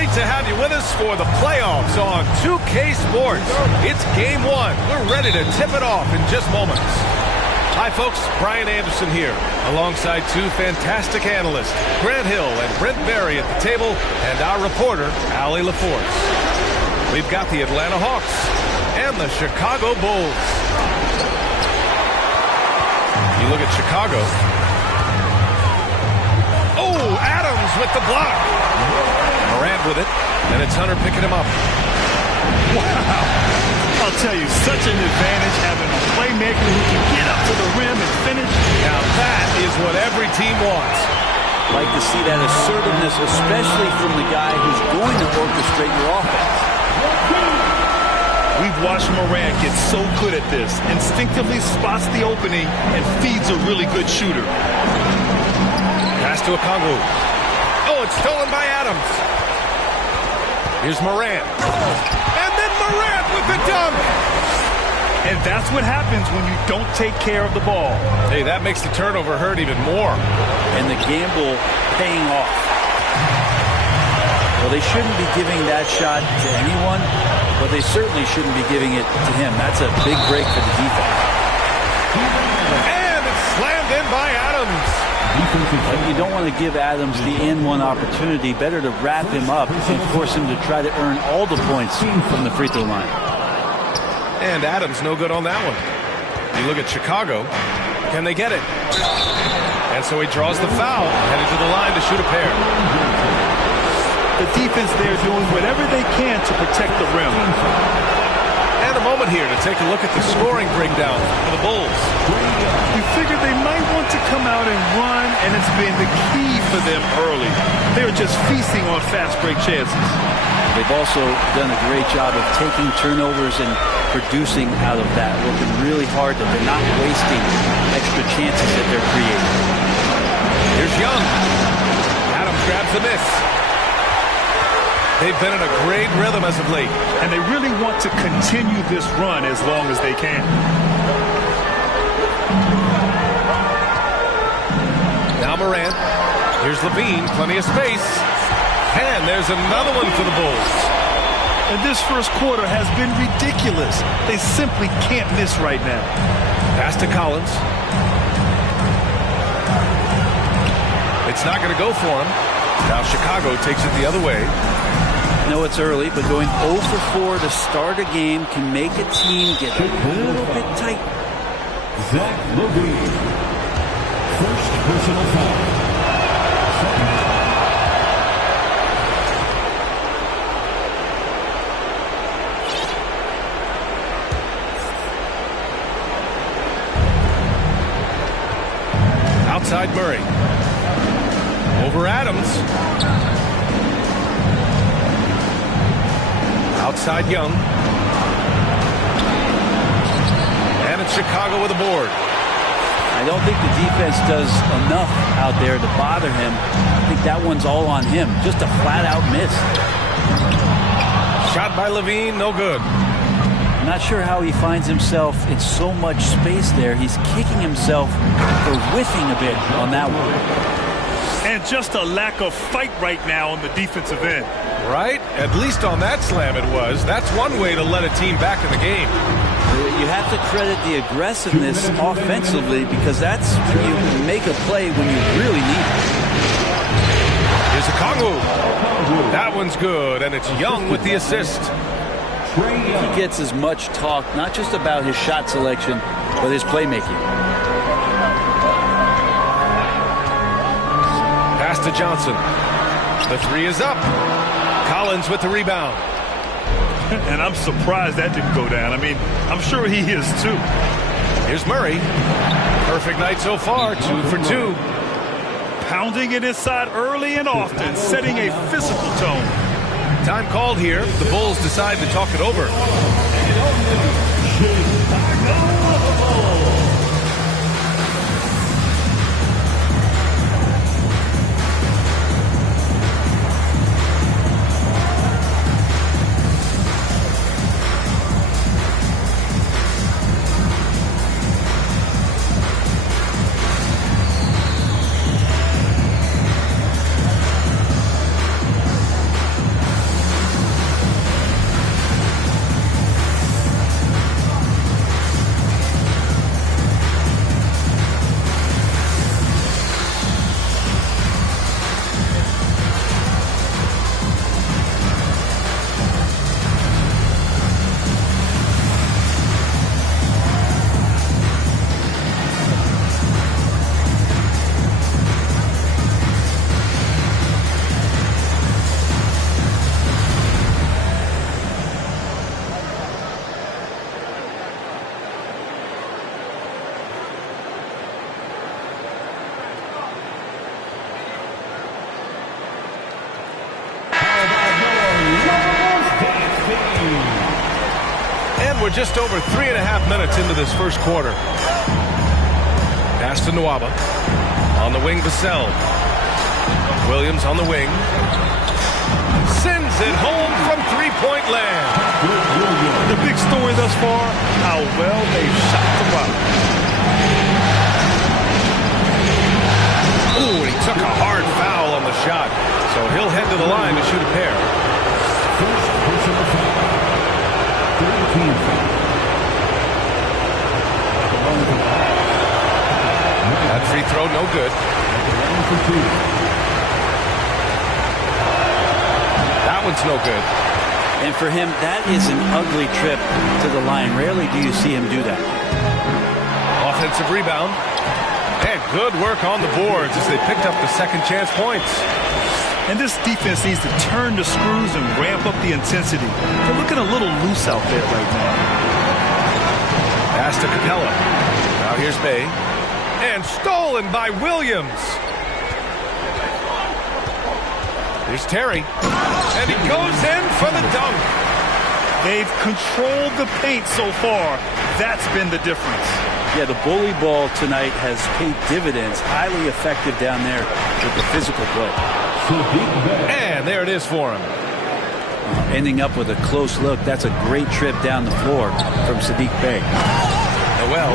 Great to have you with us for the playoffs on 2K Sports. It's game one. We're ready to tip it off in just moments. Hi, folks. Brian Anderson here, alongside two fantastic analysts, Grant Hill and Brent Berry at the table, and our reporter, Allie LaForce. We've got the Atlanta Hawks and the Chicago Bulls. You look at Chicago. Oh, Adams with the block. Morant with it, and it's Hunter picking him up. Wow. I'll tell you, such an advantage having a playmaker who can get up to the rim and finish. Now that is what every team wants. Like to see that assertiveness, especially from the guy who's going to orchestrate your offense. We've watched Morant get so good at this. Instinctively spots the opening and feeds a really good shooter. Pass to Okongwu. Oh, it's stolen by Adams. Here's Morant. And then Morant with the dunk. And that's what happens when you don't take care of the ball. Hey, that makes the turnover hurt even more. And the gamble paying off. Well, they shouldn't be giving that shot to anyone, but they certainly shouldn't be giving it to him. That's a big break for the defense. And it's slammed in by Adams. But you don't want to give Adams the N1 opportunity. Better to wrap him up and force him to try to earn all the points from the free throw line. And Adams no good on that one. You look at Chicago. Can they get it? And so he draws the foul, headed to the line to shoot a pair. The defense there doing whatever they can to protect the rim. And a moment here to take a look at the scoring breakdown for the Bulls. You figured they might want to come out and run, and it's been the key for them early. They're just feasting on fast break chances. They've also done a great job of taking turnovers and producing out of that, working really hard that they're not wasting extra chances that they're creating. Here's Young. Adams grabs the miss. They've been in a great rhythm as of late. And they really want to continue this run as long as they can. Now Morant. Here's Levine. Plenty of space. And there's another one for the Bulls. And this first quarter has been ridiculous. They simply can't miss right now. Pass to Collins. It's not going to go for him. Now Chicago takes it the other way. I know it's early, but going 0 for 4 to start a game can make a team get a little bit tight. Zach Levine. First personal foul. Outside Murray. Over Adams. Outside Young. And it's Chicago with a board. I don't think the defense does enough out there to bother him. I think that one's all on him. Just a flat-out miss. Shot by Levine, no good. I'm not sure how he finds himself in so much space there. He's kicking himself for whiffing a bit on that one. And just a lack of fight right now on the defensive end. Right? At least on that slam it was. That's one way to let a team back in the game. You have to credit the aggressiveness offensively because that's when you make a play when you really need it. Here's Okongwu. That one's good, and it's Young with the assist. He gets as much talk, not just about his shot selection, but his playmaking. Pass to Johnson. The three is up. Collins with the rebound. And I'm surprised that didn't go down. I mean, I'm sure he is too. Here's Murray. Perfect night so far, 2 for 2. Pounding it inside early and often, setting a physical tone. Time called here. The Bulls decide to talk it over. And we're just over 3.5 minutes into this first quarter. Pass to Nwaba. On the wing, Vassell. Williams on the wing. Sends it home from three-point land. The big story thus far, how well they've shot the rock. Ooh, he took a hard foul on the shot. So he'll head to the line to shoot a pair. First personal foul. 13 foul. That free throw, no good. That one's no good. And for him, that is an ugly trip to the line. Rarely do you see him do that. Offensive rebound. And good work on the boards as they picked up the second chance points. And this defense needs to turn the screws and ramp up the intensity. They're looking a little loose out there right now. Pass to Capella. Now here's Bay. And stolen by Williams. Here's Terry. And he goes in for the dunk. They've controlled the paint so far. That's been the difference. Yeah, the bully ball tonight has paid dividends. Highly effective down there with the physical play. And there it is for him. Ending up with a close look. That's a great trip down the floor from Saddiq Bey. Noel.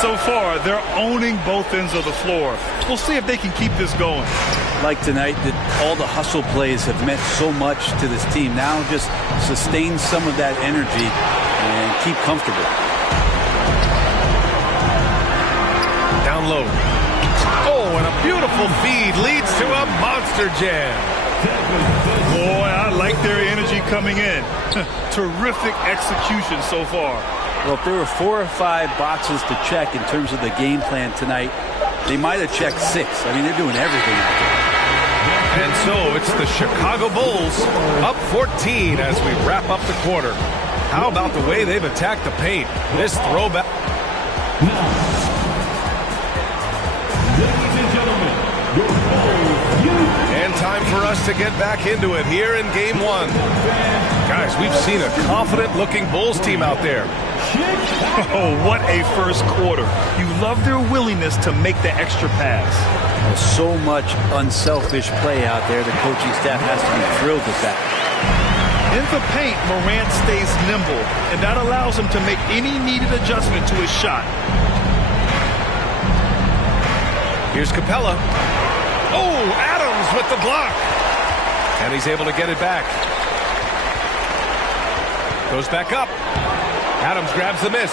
So far, they're owning both ends of the floor. We'll see if they can keep this going. Like tonight, all the hustle plays have meant so much to this team. Now just sustain some of that energy and keep comfortable. Down low. Oh, and a beautiful feed leads to a monster jam. Boy, I like their energy coming in. Terrific execution so far. Well, if there were 4 or 5 boxes to check in terms of the game plan tonight, they might have checked 6. I mean, they're doing everything out there. And so it's the Chicago Bulls up 14 as we wrap up the quarter. How about the way they've attacked the paint? This throwback. Ladies and gentlemen, your Bulls. And time for us to get back into it here in Game 1. Guys, we've seen a confident-looking Bulls team out there. Oh, what a first quarter. You love their willingness to make the extra pass. So much unselfish play out there. The coaching staff has to be thrilled with that. In the paint, Morant stays nimble, and that allows him to make any needed adjustment to his shot. Here's Capella. Oh, Adams with the block. And he's able to get it back. Goes back up. Adams grabs the miss.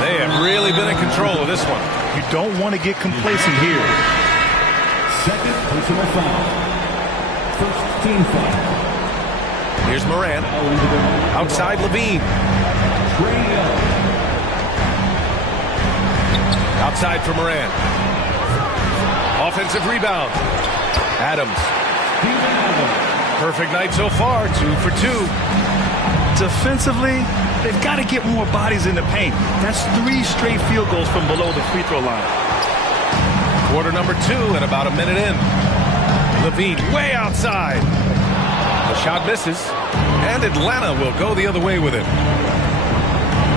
They have really been in control of this one. You don't want to get complacent here. Second personal foul. First team foul. Here's Morant. Outside Levine. Outside for Morant. Offensive rebound. Adams. Perfect night so far. 2 for 2. Defensively, they've got to get more bodies in the paint. That's 3 straight field goals from below the free throw line. Quarter number 2 and about a minute in. Levine way outside. The shot misses. And Atlanta will go the other way with it.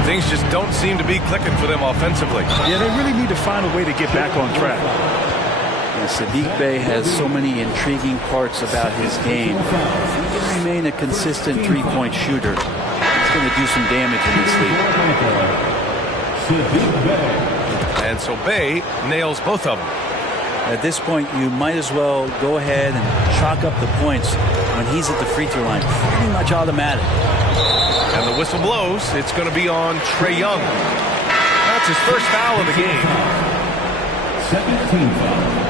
Things just don't seem to be clicking for them offensively. Yeah, they really need to find a way to get back on track. Yeah, Saddiq Bey has so many intriguing parts about his game. If he can remain a consistent three-point shooter, he's going to do some damage in this league. And so Bey nails both of them. At this point, you might as well go ahead and chalk up the points when he's at the free throw line. Pretty much automatic. And the whistle blows. It's going to be on Trae Young. That's his first foul of the game. Second team foul.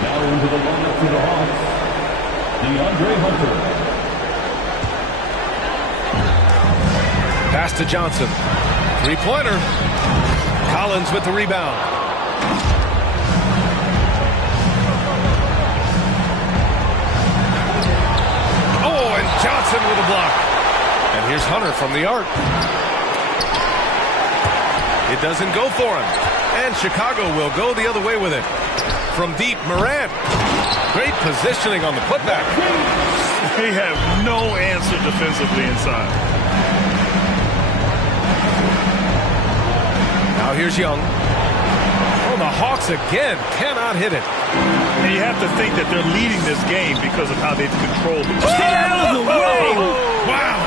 Now into the lineup for the Hawks, DeAndre Hunter. Pass to Johnson. Three-pointer. Collins with the rebound. Oh, and Johnson with a block. And here's Hunter from the arc. It doesn't go for him. And Chicago will go the other way with it. From deep, Morant. Great positioning on the putback. They have no answer defensively inside. Now here's Young. Oh, the Hawks again cannot hit it. And you have to think that they're leading this game because of how they've controlled it. Get out of the way! Wow!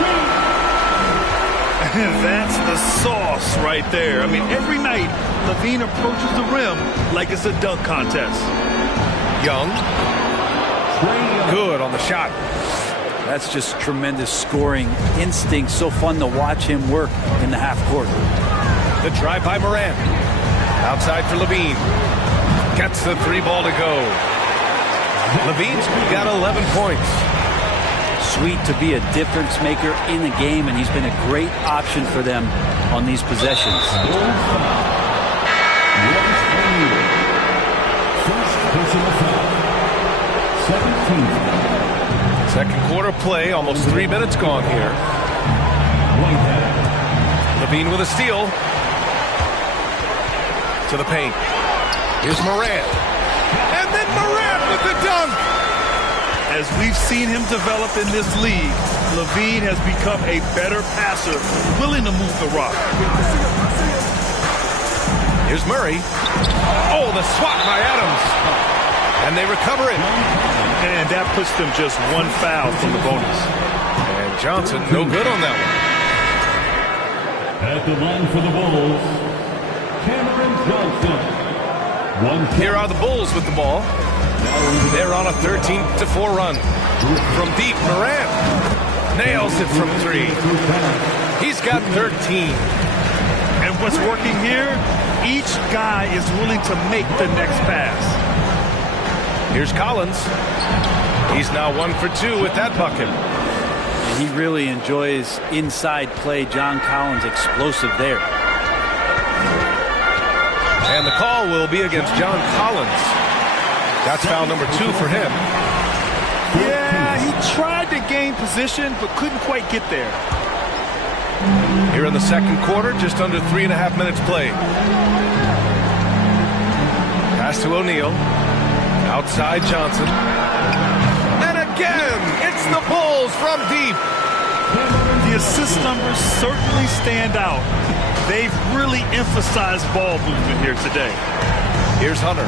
That's the sauce right there. I mean, every night, Levine approaches the rim like it's a dunk contest. Young. Good on the shot. That's just tremendous scoring instinct. So fun to watch him work in the half court. The drive by Morant. Outside for Levine. Gets the 3-ball to go. Levine's got 11 points. Sweet to be a difference maker in the game, and he's been a great option for them on these possessions. Second quarter play, almost 3 minutes gone here. Levine with a steal. To the paint. Here's Morant. And then Morant with the dunk. As we've seen him develop in this league, Levine has become a better passer, willing to move the rock. Here's Murray. Oh, the swat by Adams. And they recover it. And that puts them just one foul from the bonus. And Johnson, no good on that one. At the line for the Bulls, Cameron Johnson. Here are the Bulls with the ball. They're on a 13-4 run. From deep, Morant nails it from 3. He's got 13. And what's working here, each guy is willing to make the next pass. Here's Collins. He's now 1 for 2 with that bucket. And he really enjoys inside play. John Collins explosive there. And the call will be against John Collins. That's foul number 2 for him. Yeah, he tried to gain position, but couldn't quite get there. Here in the second quarter, just under 3.5 minutes played. Pass to O'Neal. Outside Johnson. And again, it's the Bulls from deep. The assist numbers certainly stand out. They've really emphasized ball movement here today. Here's Hunter.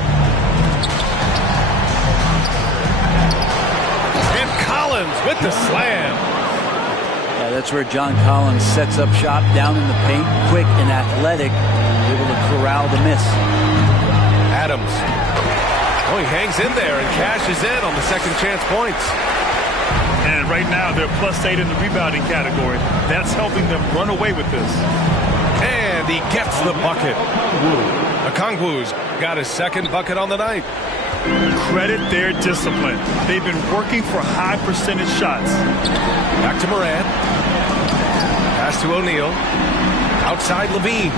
And Collins with the slam. Yeah, that's where John Collins sets up shop down in the paint, quick and athletic, able to corral the miss. Adams. Oh, he hangs in there and cashes in on the second chance points. And right now they're +8 in the rebounding category. That's helping them run away with this. And he gets the bucket. Okongwu's got his second bucket on the night. Credit their discipline. They've been working for high percentage shots. Back to Morant. Pass to O'Neal. Outside Levine.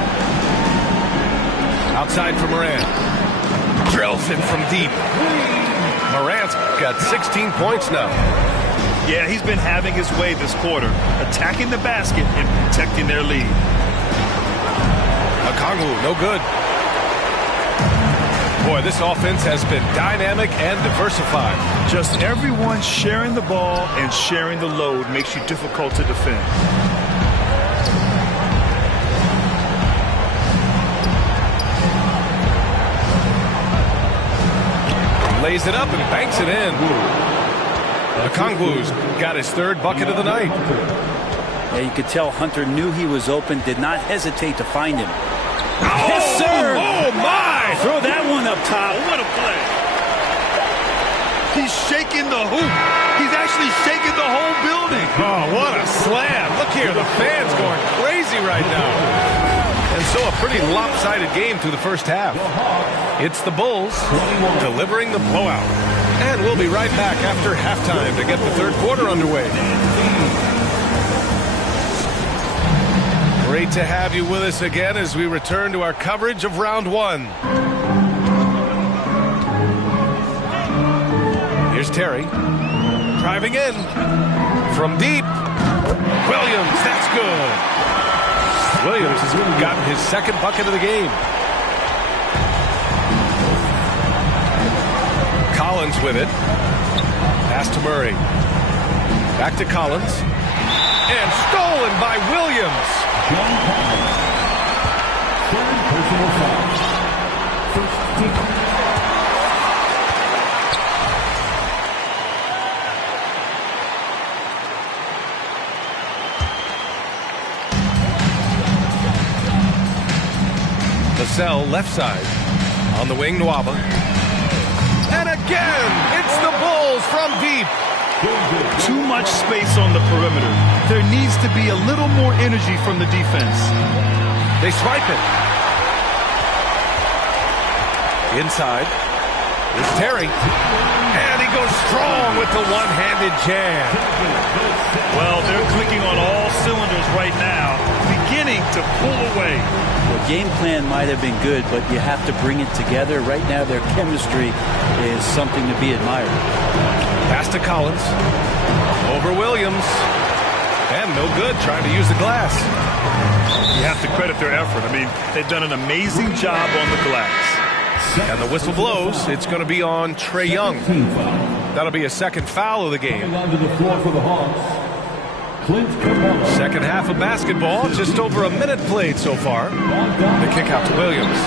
Outside for Morant. Drills it from deep. Morant's got 16 points now. Yeah, he's been having his way this quarter, attacking the basket and protecting their lead. Okongwu, no good. Boy, this offense has been dynamic and diversified. Just everyone sharing the ball and sharing the load makes you difficult to defend. Lays it up and banks it in. Okongwu's got his third bucket of the night. Yeah, you could tell Hunter knew he was open, did not hesitate to find him. Oh, yes, sir! Oh, my! Throw that one up top. What a play. He's shaking the hoop. He's actually shaking the whole building. Oh, what a slam. Look here, the fans going crazy right now. And so a pretty lopsided game through the first half. It's the Bulls delivering the blowout. And we'll be right back after halftime to get the third quarter underway. Great to have you with us again as we return to our coverage of round 1. Here's Terry. Driving in. From deep. Williams, that's good. Williams has gotten his second bucket of the game. Collins with it. Pass to Murray. Back to Collins. And stolen by Williams. John Collins. Third personal foul. First team. Vassell left side. On the wing, Nwaba. And again, it's the Bulls from deep. Too much space on the perimeter. There needs to be a little more energy from the defense. They swipe it. Inside. It's Terry. And he goes strong with the one-handed jam. Well, they're clicking on all cylinders right now, beginning to pull away. The game plan might have been good, but you have to bring it together. Right now, their chemistry is something to be admired. Pass to Collins. Over Williams. And no good trying to use the glass. You have to credit their effort. I mean, they've done an amazing job on the glass. And the whistle blows. It's going to be on Trae Young. That'll be a second foul of the game. Onto the floor for the Hawks. Clint Capella. Second half of basketball. Just over a minute played so far. The kick out to Williams.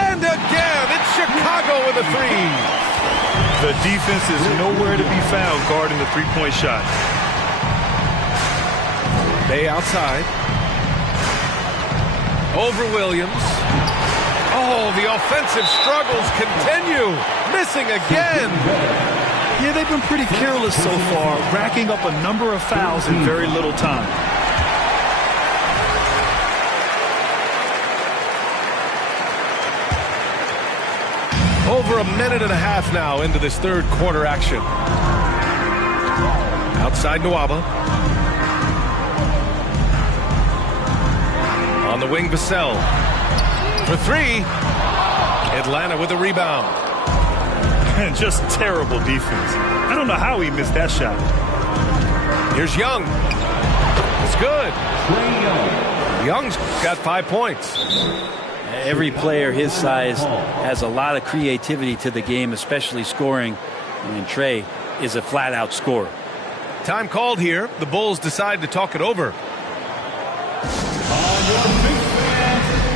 And again, it's Chicago with a three. The defense is nowhere to be found guarding the three-point shot. Bay outside. Over Williams. Oh, the offensive struggles continue. Missing again. Yeah, they've been pretty careless so far, racking up a number of fouls in very little time. Over a minute and a half now into this third quarter action. Outside Nwaba. On the wing, Vassell. For three. Atlanta with a rebound. And just terrible defense. I don't know how he missed that shot. Here's Young. It's good. Young's got 5 points. Every player his size has a lot of creativity to the game, especially scoring. And Trae is a flat-out scorer. Time called here. The Bulls decide to talk it over.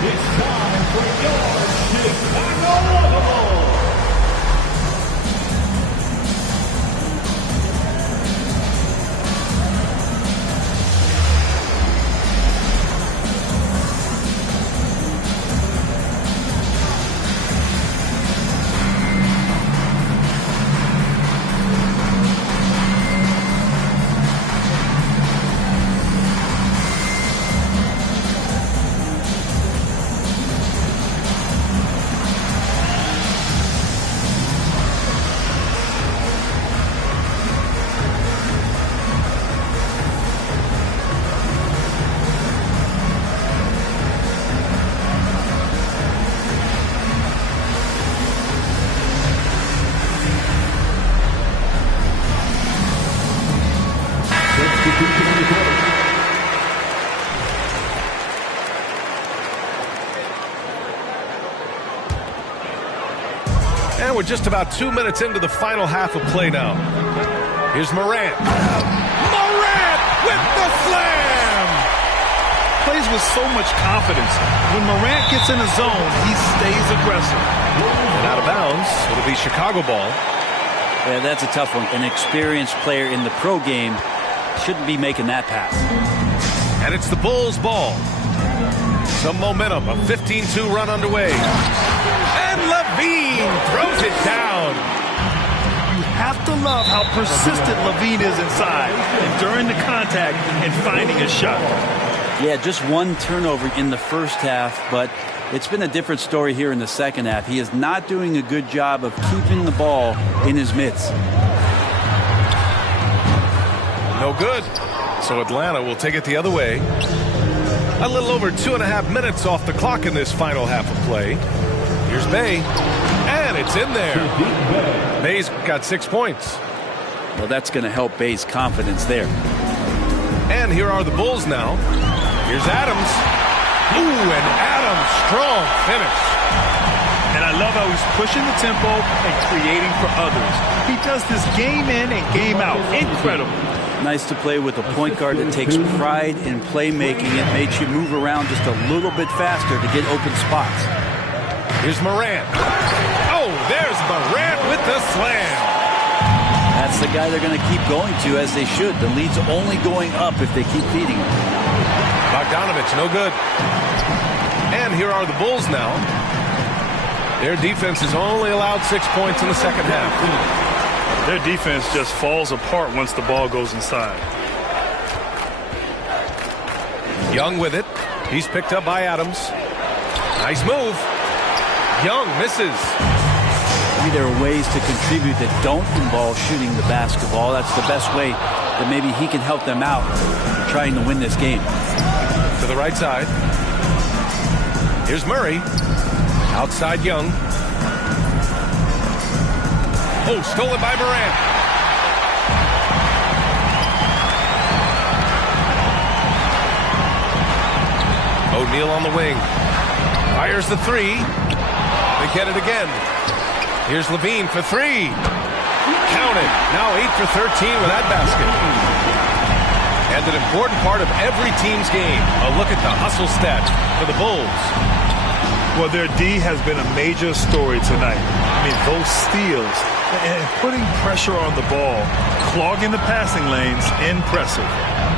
It's time for your Chicago Bulls. And we're just about 2 minutes into the final half of play now. Here's Morant. Morant with the slam! Plays with so much confidence. When Morant gets in a zone, he stays aggressive. And out of bounds, it'll be Chicago ball. Yeah, that's a tough one. An experienced player in the pro game shouldn't be making that pass. And it's the Bulls ball. Some momentum, a 15-2 run underway. And Levine throws it down. You have to love how persistent Levine is inside and during the contact and finding a shot. Yeah, just one turnover in the first half, but it's been a different story here in the second half. He is not doing a good job of keeping the ball in his mitts. No good. So Atlanta will take it the other way. A little over 2.5 minutes off the clock in this final half of play. Here's Bay. And it's in there. Bay's got 6 points. Well, that's going to help Bay's confidence there. And here are the Bulls now. Here's Adams. Ooh, and Adams, strong finish. And I love how he's pushing the tempo and creating for others. He does this game in and game out. Incredible. Nice to play with a point guard that takes pride in playmaking. It makes you move around just a little bit faster to get open spots. Here's Morant. Oh, there's Morant with the slam. That's the guy they're going to keep going to, as they should. The lead's only going up if they keep feeding him. Bogdanovich, no good. And here are the Bulls now. Their defense has only allowed 6 points in the second half. Their defense just falls apart once the ball goes inside. Young with it. He's picked up by Adams. Nice move. Young misses. Maybe there are ways to contribute that don't involve shooting the basketball. That's the best way that maybe he can help them out trying to win this game. To the right side. Here's Murray. Outside Young. Oh, stolen by Morant. O'Neal on the wing. Fires the three. They get it again. Here's Levine for three. Counted. Now 8 for 13 with that basket. And an important part of every team's game. A look at the hustle stat for the Bulls. Well, their D has been a major story tonight. I mean, those steals and putting pressure on the ball, clogging the passing lanes, impressive.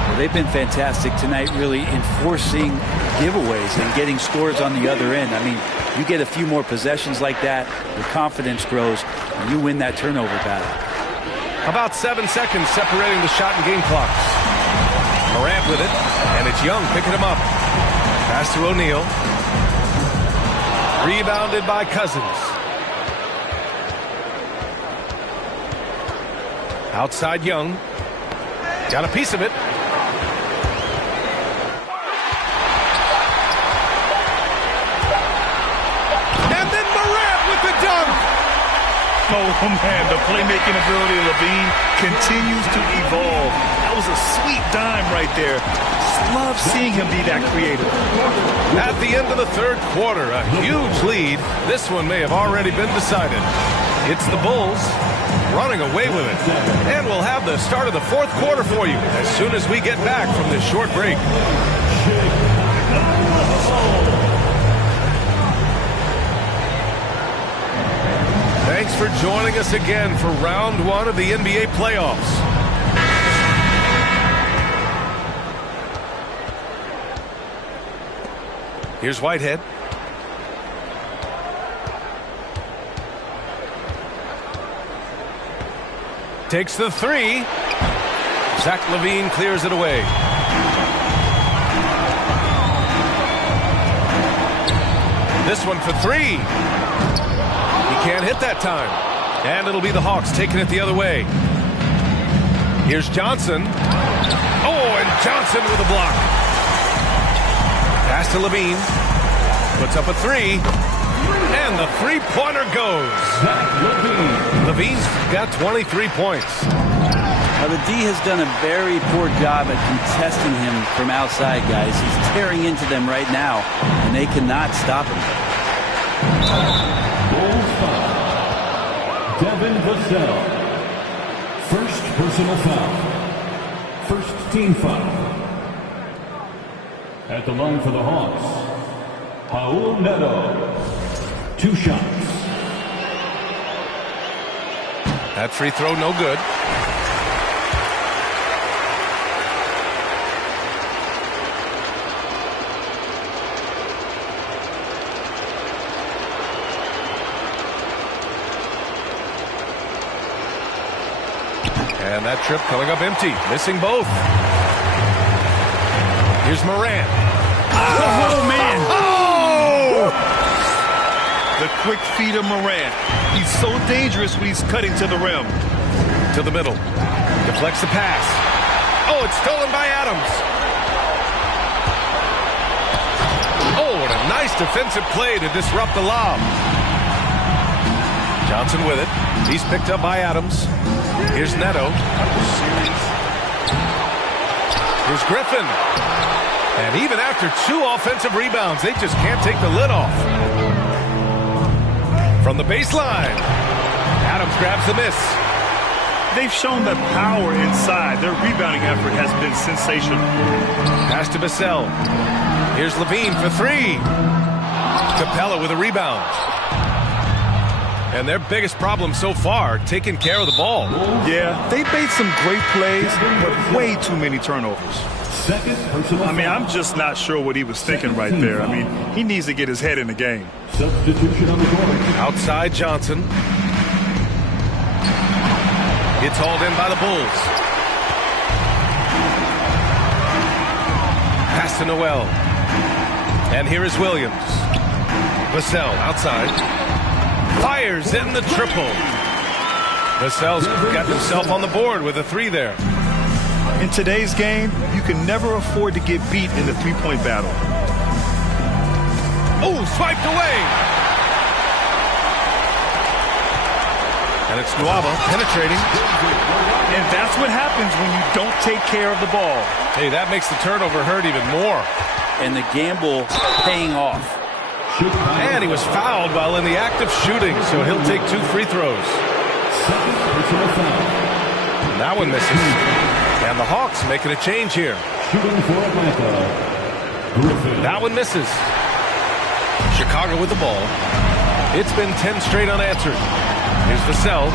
Well, they've been fantastic tonight, really enforcing giveaways and getting scores on the other end. I mean, you get a few more possessions like that, your confidence grows, and you win that turnover battle. About 7 seconds separating the shot and game clocks. Morant with it, and it's Young picking him up. Pass to O'Neal. Rebounded by Cousins. Outside Young. Got a piece of it. And then Morant with the dunk. Oh, man, the playmaking ability of Levine continues to evolve. That was a sweet dime right there. Just love seeing him be that creative. At the end of the third quarter, a huge lead. This one may have already been decided. It's the Bulls running away with it. And we'll have the start of the fourth quarter for you as soon as we get back from this short break. Thanks for joining us again for round one of the NBA playoffs. Here's Whitehead. Takes the three. Zach LaVine clears it away. This one for three. He can't hit that time. And it'll be the Hawks taking it the other way. Here's Johnson. Oh, and Johnson with a block. Pass to Levine. Puts up a three. And the three-pointer goes. Levine's got 23 points. Now, the D has done a very poor job at contesting him from outside, guys. He's tearing into them right now, and they cannot stop him. Bulls foul. Devin Vassell. First personal foul. First team foul. At the line for the Hawks, Raul Neto. 2 shots. That free throw no good. And that trip coming up empty. Missing both. Here's Morant. Oh, man. The quick feed of Morant. He's so dangerous when he's cutting to the rim. To the middle. Deflects the pass. Oh, it's stolen by Adams. Oh, what a nice defensive play to disrupt the lob. Johnson with it. He's picked up by Adams. Here's Neto. Here's Griffin. And even after 2 offensive rebounds, they just can't take the lid off. From the baseline, Adams grabs the miss. they've shown the power inside. Their rebounding effort has been sensational. Pass to Vassell. Here's Levine for three. Capella with a rebound. And their biggest problem so far, taking care of the ball. Yeah, they made some great plays, but way too many turnovers. I mean, I'm just not sure what he was thinking right there. I mean, he needs to get his head in the game. Substitution on the court. Outside Johnson. It's hauled in by the Bulls. Pass to Noel. And here is Williams. Vassell outside. Fires in the triple. Vassell's got himself on the board with a three there. In today's game, you can never afford to get beat in the three-point battle. Oh, swiped away. And it's Nwaba penetrating. And that's what happens when you don't take care of the ball. Hey, that makes the turnover hurt even more. And the gamble paying off. And he was fouled while in the act of shooting, so he'll take 2 free throws. That one misses. And the Hawks making a change here. That one misses. Chicago with the ball. It's been 10 straight unanswered. Here's Vassell.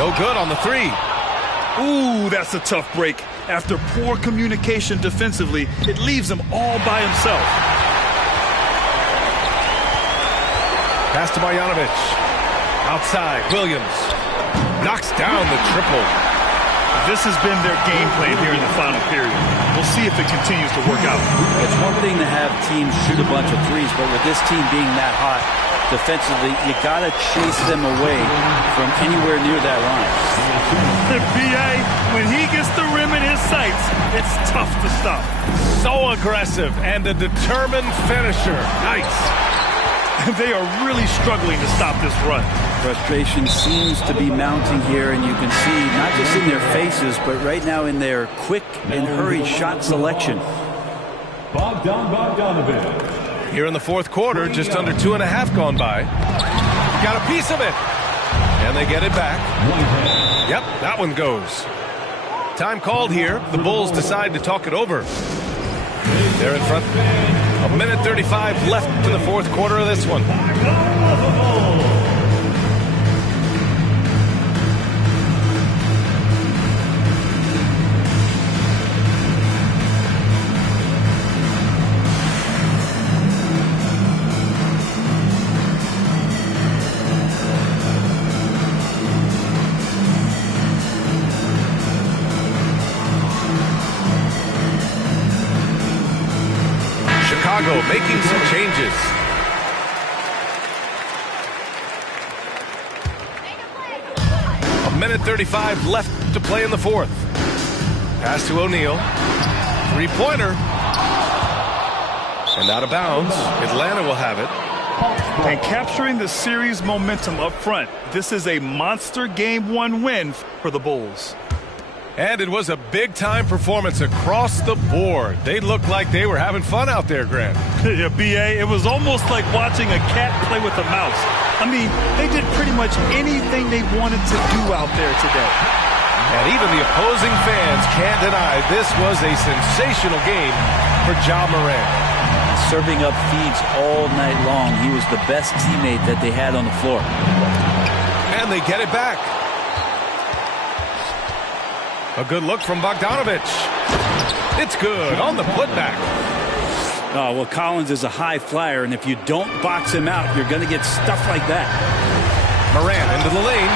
No good on the three. Ooh, that's a tough break. After poor communication defensively, it leaves him all by himself. Pass to Marjanovic. Outside, Williams. Knocks down the triple. This has been their game plan here in the final period. We'll see if it continues to work out. It's one thing to have teams shoot a bunch of threes, but with this team being that hot defensively, you got to chase them away from anywhere near that line. BA, when he gets the rim in his sights, it's tough to stop. So aggressive and a determined finisher. Nice. They are really struggling to stop this run. Frustration seems to be mounting here, and you can see not just in their faces, but right now in their quick and hurried shot selection. Bogdanovic. Here in the fourth quarter, just under 2.5 gone by. Got a piece of it. And they get it back. Yep, that one goes. Time called here. The Bulls decide to talk it over. They're in front. 1:35 left in the fourth quarter of this one. Chicago making some changes. A 1:35 left to play in the fourth. Pass to O'Neal. Three-pointer. And out of bounds. Atlanta will have it. And capturing the series momentum up front. This is a monster Game 1 win for the Bulls. And it was a big-time performance across the board. They looked like they were having fun out there, Grant. Yeah, BA, it was almost like watching a cat play with a mouse. I mean, they did pretty much anything they wanted to do out there today. And even the opposing fans can't deny this was a sensational game for Ja Morant. Serving up feeds all night long. He was the best teammate that they had on the floor. And they get it back. A good look from Bogdanovic. It's good on the putback. Oh, well, Collins is a high flyer, and if you don't box him out, you're going to get stuff like that. Morant into the lane.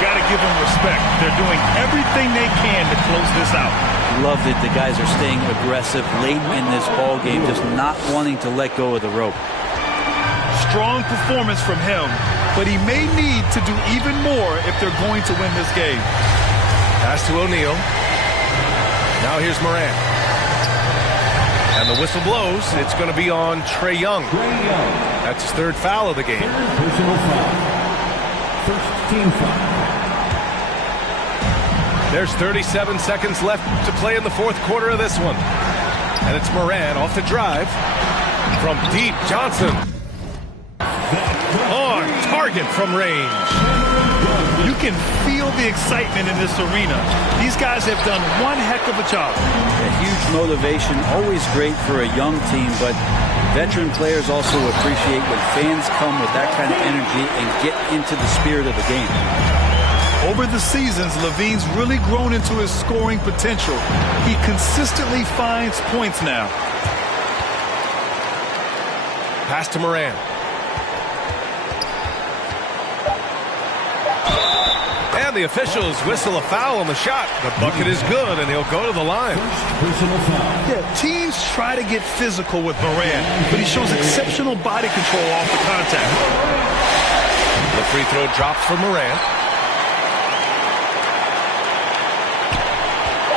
Got to give them respect. They're doing everything they can to close this out. Love that the guys are staying aggressive late in this ball game, just not wanting to let go of the rope. Strong performance from him, but he may need to do even more if they're going to win this game. Pass to O'Neal. Now here's Morant. And the whistle blows. It's going to be on Trae Young. That's his third foul of the game. Personal foul. First team foul. There's 37 seconds left to play in the fourth quarter of this one. And it's Morant off the drive. From deep, Johnson. On target from range. You can feel the excitement in this arena. These guys have done one heck of a job. A huge motivation, always great for a young team, but veteran players also appreciate when fans come with that kind of energy and get into the spirit of the game. Over the seasons, Levine's really grown into his scoring potential. He consistently finds points now. Pass to Moran. And the officials whistle a foul on the shot. The bucket is good, and he'll go to the line. Personal foul. Yeah, teams try to get physical with Moran, but he shows exceptional body control off the contact. The free throw drops for Moran.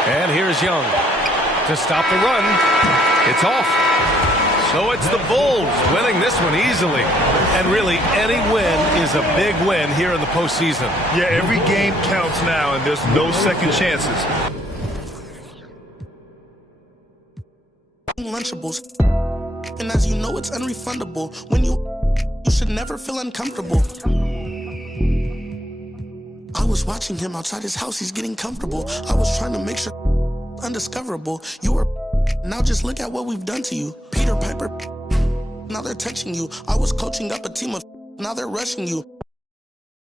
And here's Young to stop the run. It's off. So it's the Bulls winning this one easily. And really, any win is a big win here in the postseason. Yeah, every game counts now, and there's no second chances. Lunchables. And as you know, it's unrefundable. When you should never feel uncomfortable. I was watching him outside his house. He's getting comfortable. I was trying to make sure undiscoverable. You were now just look at what we've done to you. Peter Piper. Now they're touching you. I was coaching up a team of now they're rushing you.